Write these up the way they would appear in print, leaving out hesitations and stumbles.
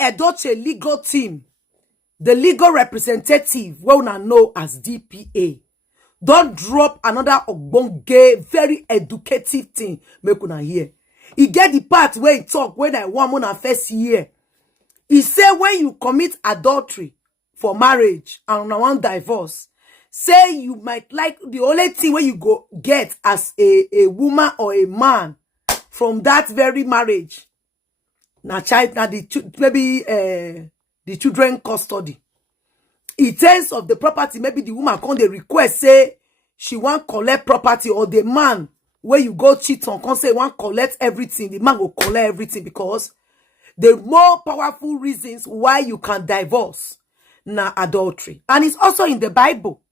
Edochie legal team, the legal representative, what we know as DPA, don't drop another ogbonge, very educative thing. Make una hear. He get the part where he talk when I want on first year. He say when you commit adultery for marriage and una want divorce, say you might like the only thing where you go get as a woman or a man from that very marriage. Na child, na maybe the children custody. In terms of the property, maybe the woman come the request say she want collect property, or the man where you go cheat on come say want collect everything. The man will collect everything, because the more powerful reasons why you can divorce na adultery, and it's also in the Bible.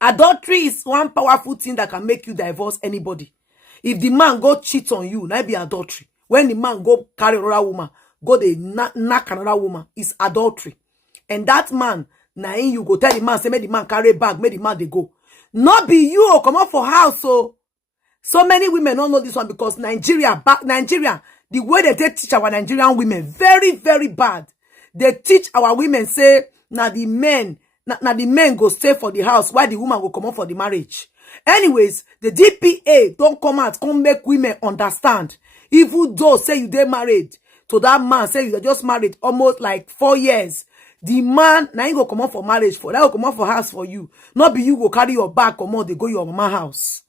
Adultery is one powerful thing that can make you divorce anybody. If the man go cheat on you, that be adultery. When the man go carry another woman, go they knock another woman, it's adultery. And that man, now you go tell the man, say, make the man carry bag, make the man they go. Not be you, come out for house. So many women don't know this one, because Nigeria, the way that they teach our Nigerian women, very, very bad. They teach our women, say, now the men go stay for the house, while the woman will come out for the marriage. Anyways, the DPA don't come out, come make women understand. Even though say you they married to that man, say you just married almost like 4 years, the man now you go come out for marriage for that, will come out for house for you. Not be you go carry your bag, come out, they go your mama house.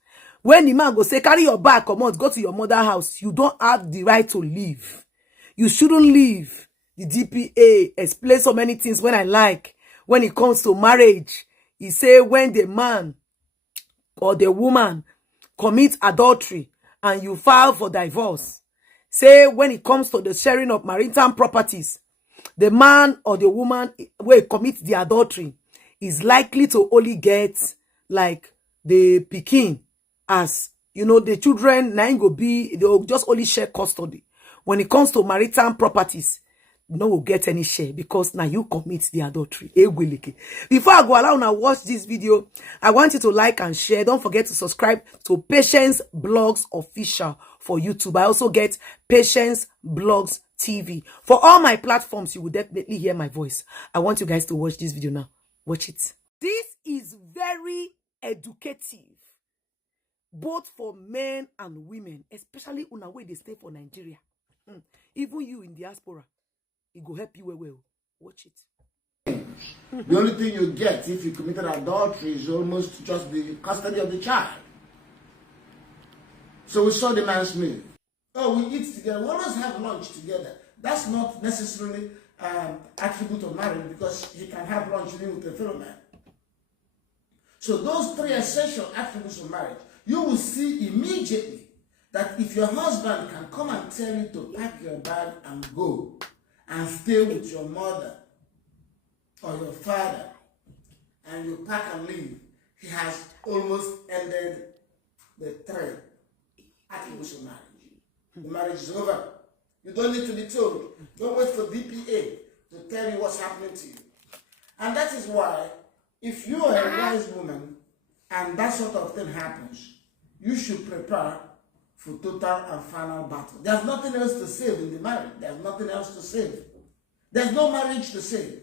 When the man go say carry your bag, come out, go to your mother house, you don't have the right to leave. You shouldn't leave. The DPA explain so many things when I like. When it comes to marriage, he say when the man or the woman commits adultery and you file for divorce, say when it comes to the sharing of marital properties, the man or the woman will commit the adultery is likely to only get like the pikin, as you know, the children now go be, they'll just only share custody. When it comes to marital properties, no will get any share, because now you commit the adultery. Before I go allow now watch this video, I want you to like and share. Don't forget to subscribe to Patience Blogs Official for YouTube. I also get Patience Blogs TV. For all my platforms, you will definitely hear my voice. I want you guys to watch this video now. Watch it. This is very educative, both for men and women, especially on the way they stay for Nigeria. Even you in diaspora. It will help you well. Watch it. The only thing you get if you committed adultery is almost just the custody of the child. So we saw the man's move. Oh, we eat together. We always have lunch together. That's not necessarily attribute of marriage, because he can have lunch even with a fellow man. So those three essential attributes of marriage, you will see immediately that if your husband can come and tell you to pack your bag and go, and stay with your mother or your father, and you pack and leave, he has almost ended the thread attributes of marriage. The marriage is over. You don't need to be told. Don't wait for DPA to tell you what's happening to you. And that is why, if you are a wise woman and that sort of thing happens, you should prepare for total and final battle. There's nothing else to save in the marriage. There's nothing else to save. There's no marriage to save.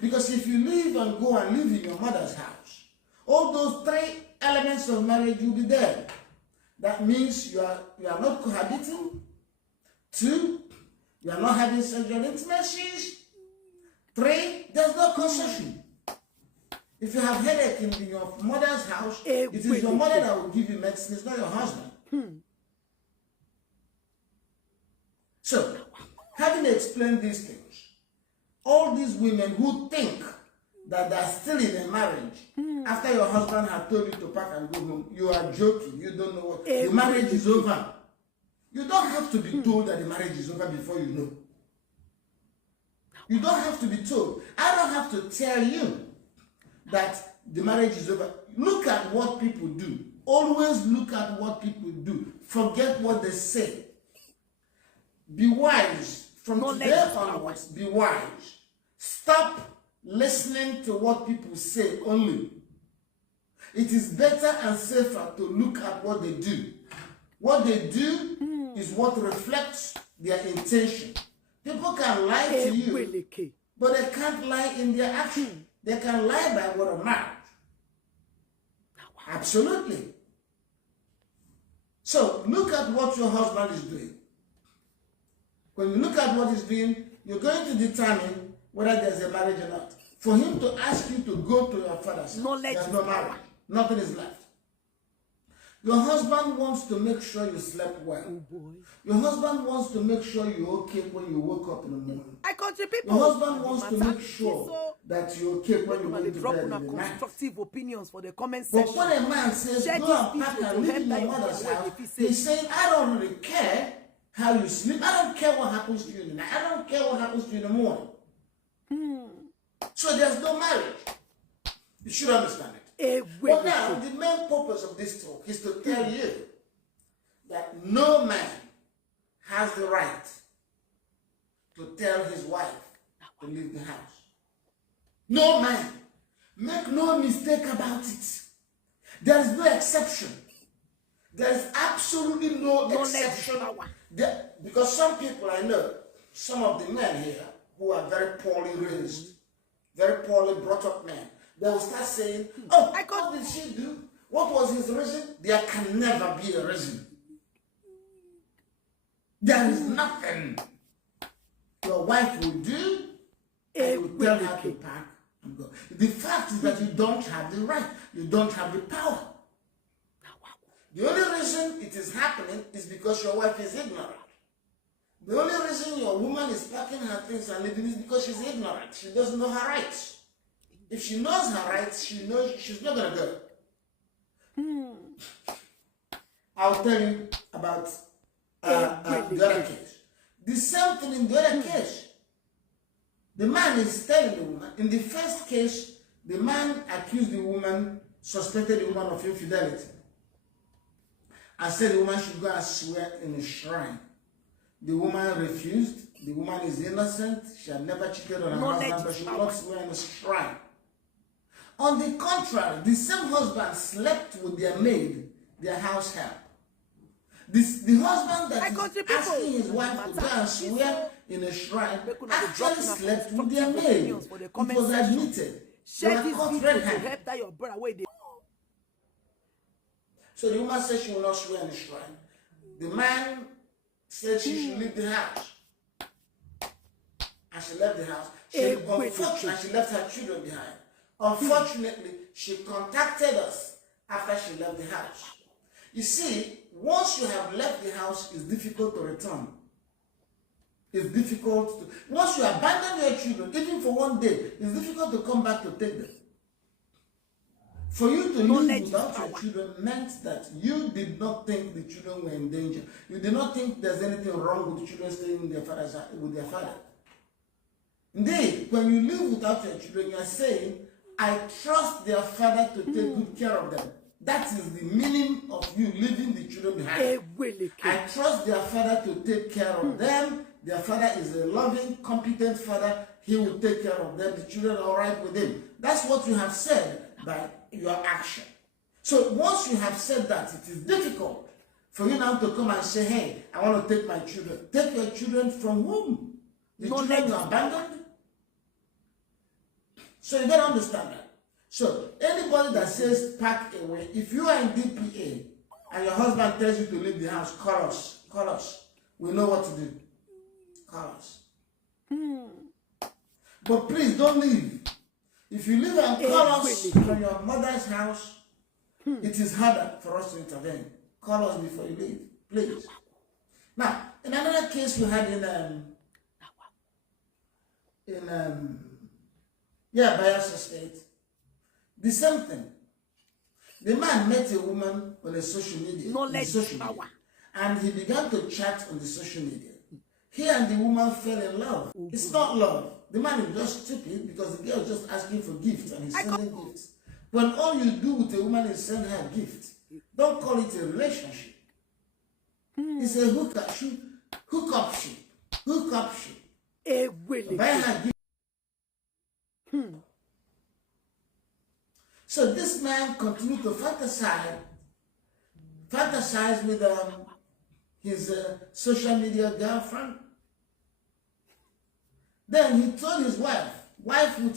Because if you leave and go and live in your mother's house, all those three elements of marriage will be there. That means you are not cohabiting. 2, you are not having sexual intimacies. 3, there's no concession. If you have headache in your mother's house, it is your mother that will give you medicine, it's not your husband. So, having explained these things, all these women who think that they're still in a marriage after your husband has told you to pack and go home, you are joking. You don't know what. The marriage is over. You don't have to be told that the marriage is over before you know. You don't have to be told. I don't have to tell you that the marriage is over. Look at what people do. Always look at what people do. Forget what they say. Be wise. From today onwards, be wise. Stop listening to what people say only. It is better and safer to look at what they do. What they do is what reflects their intention. People can lie to you, but they can't lie in their action. They can lie by word of mouth. Absolutely. So look at what your husband is doing. When you look at what he's doing, you're going to determine whether there's a marriage or not. For him to ask you to go to your father's house, there's no marriage. Nothing is left. Your husband wants to make sure you slept well. Oh boy. Your husband wants to make sure you're okay when you woke up in the morning. I country people. Your husband wants to make sure that you're okay when you went to bed in the night. Constructive opinions for the comment But section. when a man says, go and pack and live in your mother's house, he's saying, I don't really care how you sleep. I don't care what happens to you in the night. I don't care what happens to you in the morning. So there's no marriage. You should understand it. But now, the main purpose of this talk is to tell you that no man has the right to tell his wife to leave the house. No man. Make no mistake about it. There is no exception. There is absolutely no exception. Because some people I know, some of the men here who are very poorly raised, very poorly brought up men, they will start saying, oh, what did she do? What was his reason? There can never be a reason. There is nothing your wife will do and you tell her to pack and go. The fact is that you don't have the right. You don't have the power. The only reason it is happening is because your wife is ignorant. The only reason your woman is packing her things and leaving is because she's ignorant. She doesn't know her rights. If she knows her rights, she knows she's not going to go. I'll tell you about the other case. The same thing in the other case. The man is telling the woman. In the first case, the man accused the woman, suspected the woman of infidelity, and said the woman should go and swear in a shrine. The woman refused. The woman is innocent. She had never cheated on her husband, but she will not swear in a shrine. On the contrary, the same husband slept with their maid, their house help. The husband that is asking his wife to go and swear in a shrine actually slept with their maid. It was admitted. They were caught red-handed. So the woman said she will not swear in the shrine. The man said she should leave the house. And she left the house. And she left her children behind. Unfortunately, she contacted us after she left the house. You see, once you have left the house, it's difficult to return. It's difficult to... Once you abandon your children, even for one day, it's difficult to come back to take them. For you to live without your children meant that you did not think the children were in danger. You did not think there's anything wrong with the children staying with their father. Indeed, when you live without your children, you are saying, I trust their father to take good care of them. That is the meaning of you leaving the children behind. I trust their father to take care of them. Their father is a loving, competent father. He will take care of them. The children are all right with him. That's what you have said by your action. So once you have said that, it is difficult for you now to come and say, hey, I want to take my children. Take your children from whom? The children you abandoned? So you don't understand that. So anybody that says pack away, if you are in DPA and your husband tells you to leave the house, call us. Call us. We know what to do. Call us. But please don't leave. If you leave and call us from your mother's house, it is harder for us to intervene. Call us before you leave, please. Now, in another case we had Bias Estate, the same thing. The man met a woman on a social media, and he began to chat on the social media. He and the woman fell in love. It's not love. The man is just stupid because the girl is just asking for gifts and he's sending gifts. When all you do with a woman is send her gifts, don't call it a relationship. It's a hookupship. Buy her gift. So this man continued to fantasize with his social media girlfriend. Then he told his wife with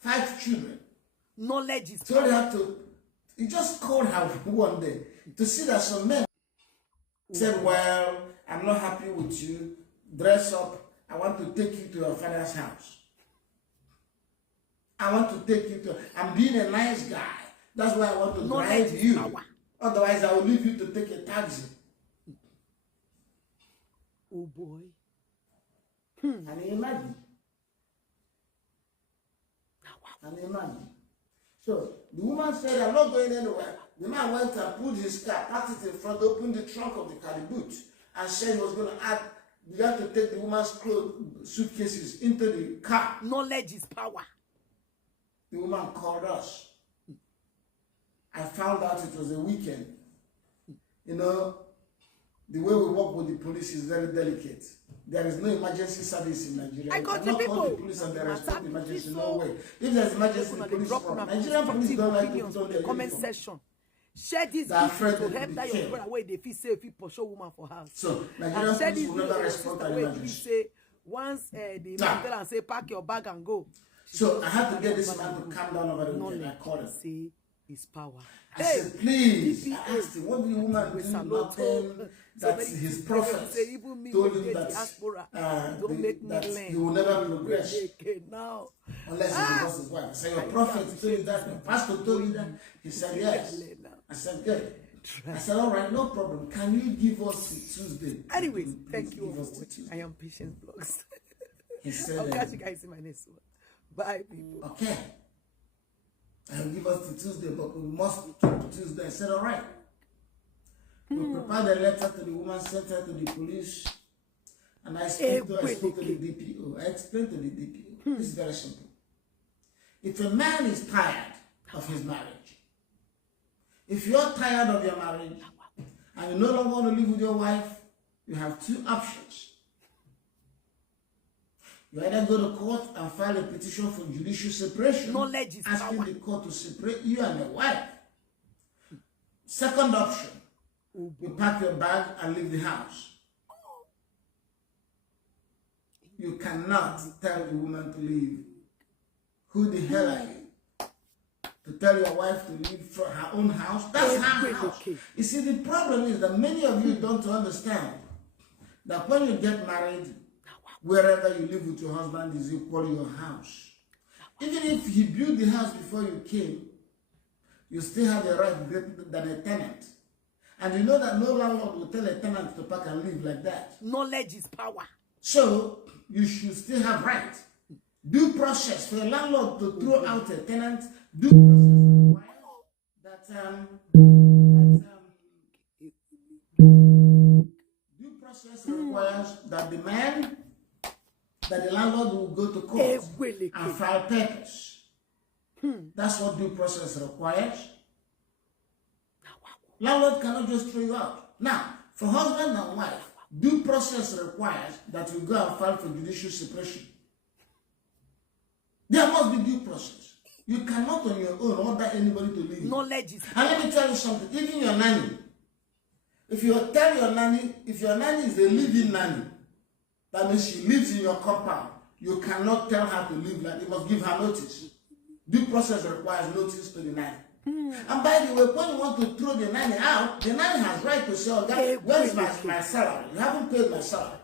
5 children, Knowledge is told power. her to, he just called her one day to see that some men said, well, I'm not happy with you, dress up, I want to take you to your father's house. I want to take you to, I'm being a nice guy. That's why I want to drive you. Power. Otherwise, I will leave you to take a taxi. Oh boy. And imagine. And imagine. So the woman said, I'm not going anywhere. The man went and pulled his car, parked it in front, opened the trunk of the car, the boot, and said he was going to add, began to take the woman's clothes, suitcases into the car. Knowledge is power. The woman called us. I found out it was a weekend. You know, the way we work with the police is very delicate. There is no emergency service in Nigeria. I You got cannot the call people. the police and they respect the emergency. So, No way. If there's emergency, the police drop come. on Nigerian police don't like to opinions put on in their the comment uniform. section. Share this They are video afraid to they help will that be your killed. brother where they feel say if he pursue woman for house. So And Nigerian share police this will video never to respond to sister an where he emergency. say once the man tell and say pack your bag and go. So I had to get this man to calm down over the weekend. I called him. Say his power. I said, please. DPA. I asked him, what did the woman With do? some Nothing. That many his people prophets say, even me told when him the that, diaspora, don't make me that learn. he will never progress Okay, now. unless he divorces his wife. I said, your prophet told you that? Your pastor told you that? He said, yes. I said, good. I said, all right, no problem. Can you give us till Tuesday? Anyways, thank Please you give all us for till watching. Tuesday. I am Patience Vlogs. He said, I'll catch you guys in my next one. Bye, people. okay. I'll give us till Tuesday, but we must keep to Tuesday. I said, all right. We prepared a letter to the woman, sent her to the police, and I spoke to the DPO. I explained to the DPO. It's very simple. If a man is tired of his marriage, if you're tired of your marriage, and you no longer want to live with your wife, you have 2 options. You either go to court and file a petition for judicial separation, Knowledge is asking power. the court to separate you and your wife. Second option, you pack your bag and leave the house. You cannot tell the woman to leave. Who the hell are you? To tell your wife to leave from her own house? That's her house. You see, the problem is that many of you don't understand that when you get married, wherever you live with your husband is equally your house. Even if he built the house before you came, you still have a right greater than a tenant. And you know that no landlord will tell a tenant to pack and live like that. Knowledge is power. So, you should still have right. Due process for a landlord to throw out a tenant, due process requires that the landlord will go to court and file papers. That's what due process requires. Landlord cannot just throw you out. Now, for husband and wife, due process requires that you go and file for judicial separation. There must be due process. You cannot on your own order anybody to leave. Knowledge is And let me tell you something, even your nanny, if you tell your nanny, if your nanny is a living nanny, that means she lives in your compound, you cannot tell her to leave, like you must give her notice. Due process requires notice to the nanny. And by the way, when you want to throw the nanny out, the nanny has right to say, oh God, where's my salary? You haven't paid my salary.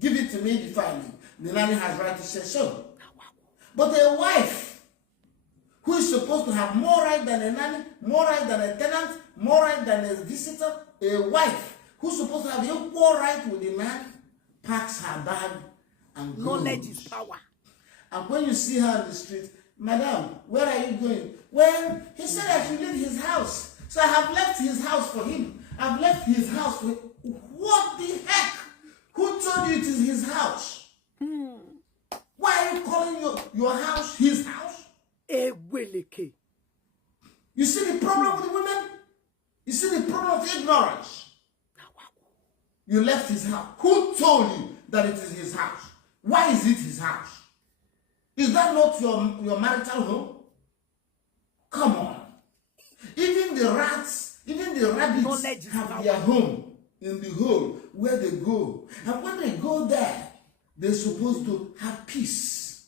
Give it to me before I leave. The nanny has right to say so. But a wife who is supposed to have more right than a nanny, more right than a tenant, more right than a visitor, a wife who's supposed to have equal right with the man, packs her bag and goes. knowledge is power. And when you see her on the street, madam, where are you going? Well, he said I should leave his house. So I have left his house for him. I've left his house for him. What the heck? Who told you it is his house? Why are you calling your house his house? You see the problem with the women? You see the problem of ignorance? You left his house. Who told you that it is his house? Why is it his house? Is that not your marital home? Come on. Even the rats, even the rabbits have their home in the hole where they go. And when they go there, they're supposed to have peace.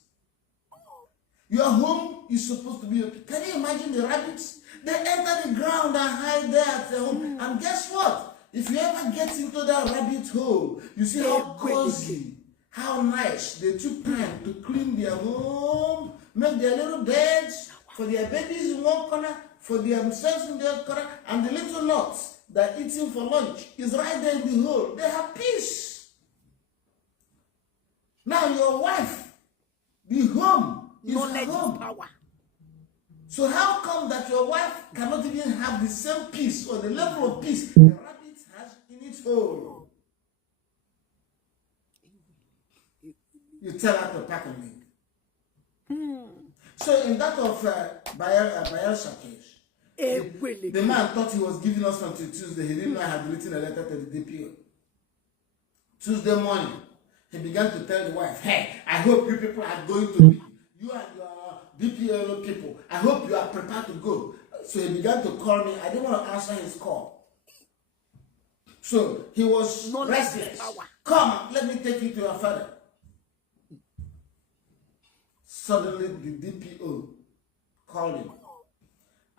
Your home is supposed to be okay. Can you imagine the rabbits? They enter the ground and hide there at their home. And guess what? If you ever get into that rabbit hole, you see how cozy, how nice. They took time to clean their home, make their little beds for their babies in one corner, for themselves in the other corner, and the little nuts they're eating for lunch is right there in the hole. They have peace. Now your wife, the home is her home. Power. So how come that your wife cannot even have the same peace or the level of peace the rabbit has in its hole? You tell her to pack a leg. So in that of Bayelsa case, the man thought he was giving us until Tuesday. He didn't know I had written a letter to the DPO. Tuesday morning, he began to tell the wife, hey, I hope you people are going to be, you and your DPO people, I hope you are prepared to go. So he began to call me. I didn't want to answer his call. So he was restless. Come, let me take you to your father. Suddenly the DPO called him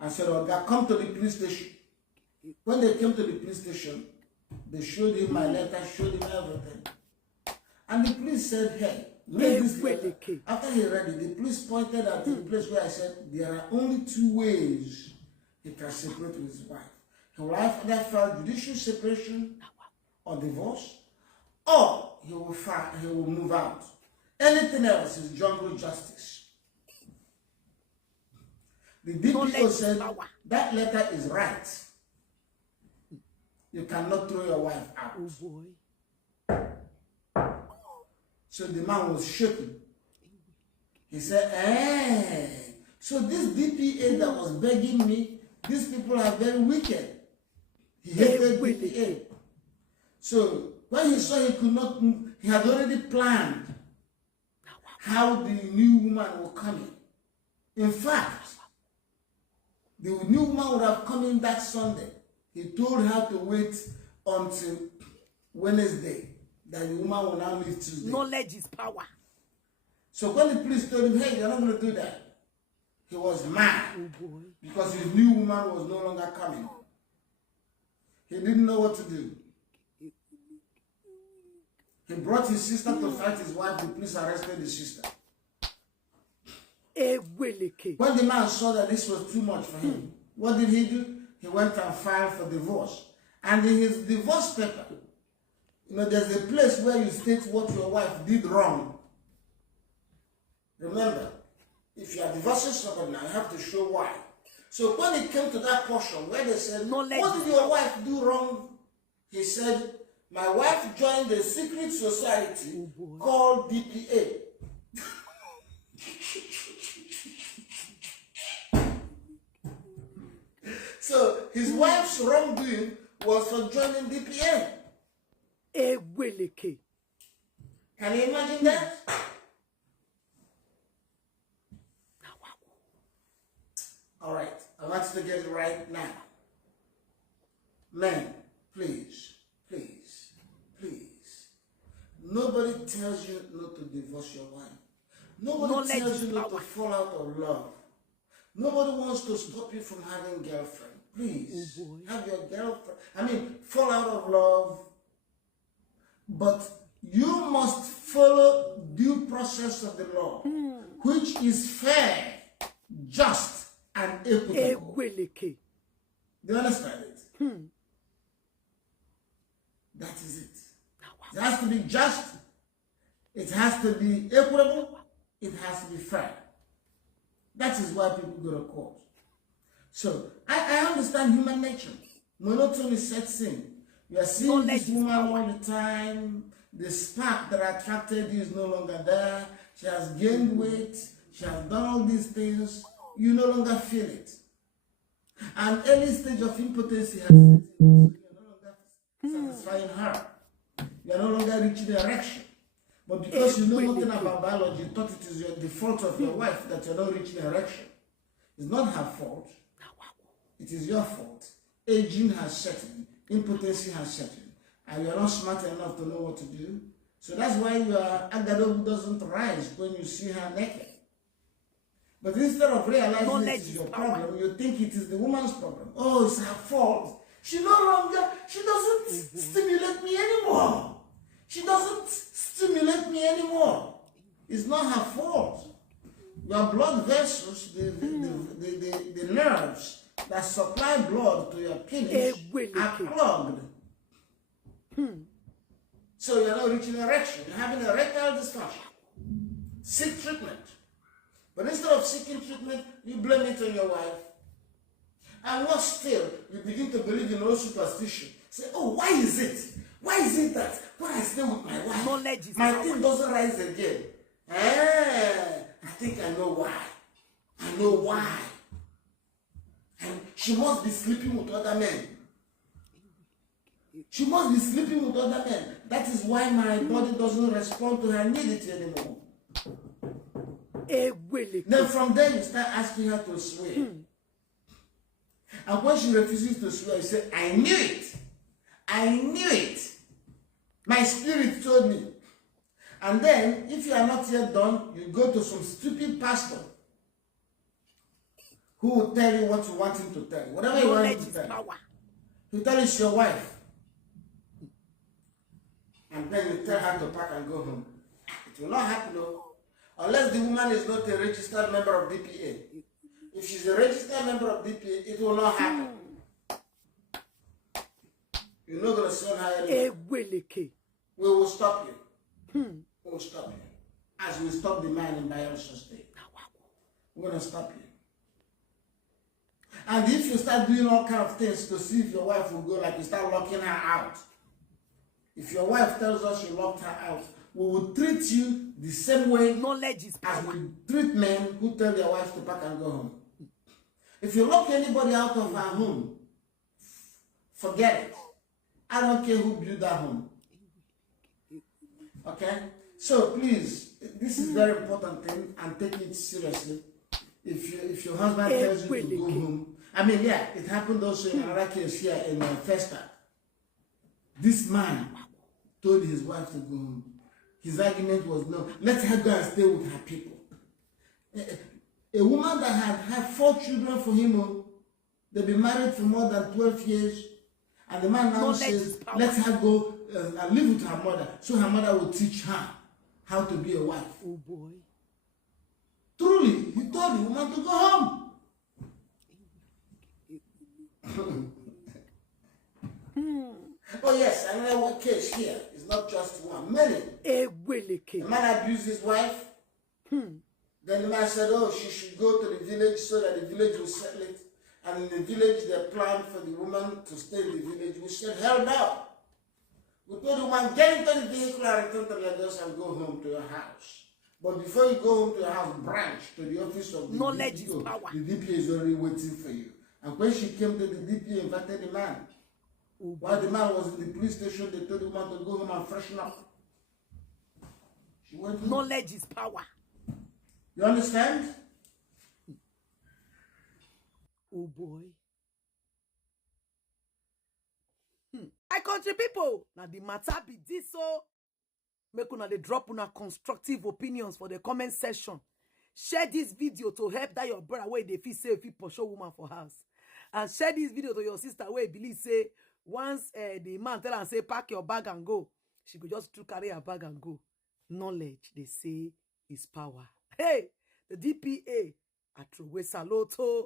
and said, oh God, come to the police station. When they came to the police station, they showed him my letter, showed him everything. And the police said, hey, read this letter. After he read it, the police pointed at the place where I said, there are only two ways he can separate with his wife. He will either file judicial separation or divorce, or he will move out. Anything else is jungle justice. The DPO said, that letter is right. You cannot throw your wife out. Oh boy. So the man was shaking. He said, so this DPA that was begging me, these people are very wicked. He hated DPA. So when he saw he could not move, he had already planned how the new woman will come in. In fact, the new woman would have come in that Sunday. He told her to wait until Wednesday, that the woman will now leave Tuesday. Knowledge is power. So when the police told him, hey, you're not going to do that, he was mad. Oh boy. Because his new woman was no longer coming. He didn't know what to do. He brought his sister to fight his wife. The police arrested his sister. When the man saw that this was too much for him, what did he do? He went and filed for divorce. And in his divorce paper, there's a place where you state what your wife did wrong. Remember, if you are divorcing somebody now, you have to show why. So when it came to that portion where they said, what did your wife do wrong? He said, my wife joined a secret society called DPA. So his wife's wrongdoing was for joining DPA. Can you imagine that? All right, I want you to get it right now. Men, please, please, please. Nobody tells you not to divorce your wife. Nobody tells you not to fall out of love. Nobody wants to stop you from having a girlfriend. Please, have your girlfriend. Fall out of love. But you must follow due process of the law, which is fair, just, and equitable. Do you understand it? That is it. It has to be just. It has to be equitable. It has to be fair. That is why people go to court. So, I understand human nature. Monotony sets in. You are seeing this woman all the time. The spark that attracted you is no longer there. She has gained weight. She has done all these things. You no longer feel it. An early stage of impotency has set in. So you are no longer satisfying her. You are no longer reaching erection. But because you know nothing about biology, you thought it is the fault of your wife that you are not reaching erection. It's not her fault. It is your fault. Aging has set in. Impotency has set in. And you are not smart enough to know what to do. So that's why your Agadogu doesn't rise when you see her naked. But instead of realizing it is your problem, you think it is the woman's problem. Oh, it's her fault. She no longer, she doesn't stimulate me anymore. She doesn't stimulate me anymore. It's not her fault. Your blood vessels, the nerves that supply blood to your penis are clogged. So you're not reaching erection. You're having erectile dysfunction. Seek treatment. But instead of seeking treatment, you blame it on your wife. And what still, you begin to believe in all superstition. Say, oh, why is it? Why is it that when I stay with my wife, my thing doesn't rise again? I think I know why. I know why. And she must be sleeping with other men. She must be sleeping with other men. That is why my body doesn't respond to her nudity anymore. Then from there you start asking her to swear. And when she refuses to swear, you say, I knew it. I knew it. My spirit told me. And then, if you are not yet done, you go to some stupid pastor who will tell you what you want him to tell you. Whatever you want him to tell you. He'll tell you it's your wife. And then you tell her to pack and go home. It will not happen, though. Unless the woman is not a registered member of DPA. If she's a registered member of DPA, it will not happen. You're not going to send her anymore. We will stop you. We will stop you. As we stop the man in Bayelsa State. We're going to stop you. And if you start doing all kinds of things to see if your wife will go, like you start locking her out. If your wife tells us you locked her out, we will treat you the same way as we treat men who tell their wives to pack and go home. If you lock anybody out of her home, forget it. I don't care who built that home. Okay? So please, this is very important thing and take it seriously. If your husband tells you to go home, I mean, yeah, it happened also in another case here in Festa. This man told his wife to go home. His argument was, no, let her go and stay with her people. A woman that had 4 children for him, they've been married for more than 12 years, and the man now says, let her go and live with her mother, so her mother will teach her how to be a wife. Oh boy. Truly, he told the woman to go home. Oh yes, another case here. It's not just one. Many. The man abused his wife. Then the man said, oh, she should go to the village so that the village will settle it. And in the village, they planned for the woman to stay in the village. We said, hell no. We told the woman, get into the vehicle and return to Lagos and go home to your house. But before you go home to your house, branch to the office of the DPO. The DPO is already waiting for you. And when she came to the DPO, invited the man. While the man was in the police station, they told the woman to go home and freshen up. She went home. Knowledge is power. You understand? Oh boy. My country people, now the matter be this, so make una dey drop una constructive opinions for the comment section. Share this video to help that your brother where they feel say if you pursue woman for house. And share this video to your sister where believe say once the man tell her say pack your bag and go, she could just carry her bag and go. Knowledge, they say, is power. Hey, the DPA I throw away saloto.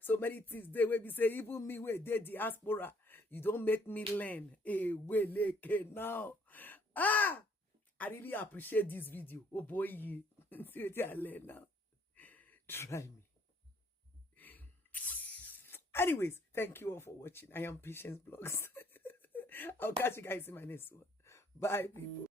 So many things they will be say, even me where they diaspora, you don't make me learn. Hey, we like now. I really appreciate this video. Oh boy, see what I learn now. Try me. Anyways, thank you all for watching. I am Patience Vlogs. I'll catch you guys in my next one. Bye, people.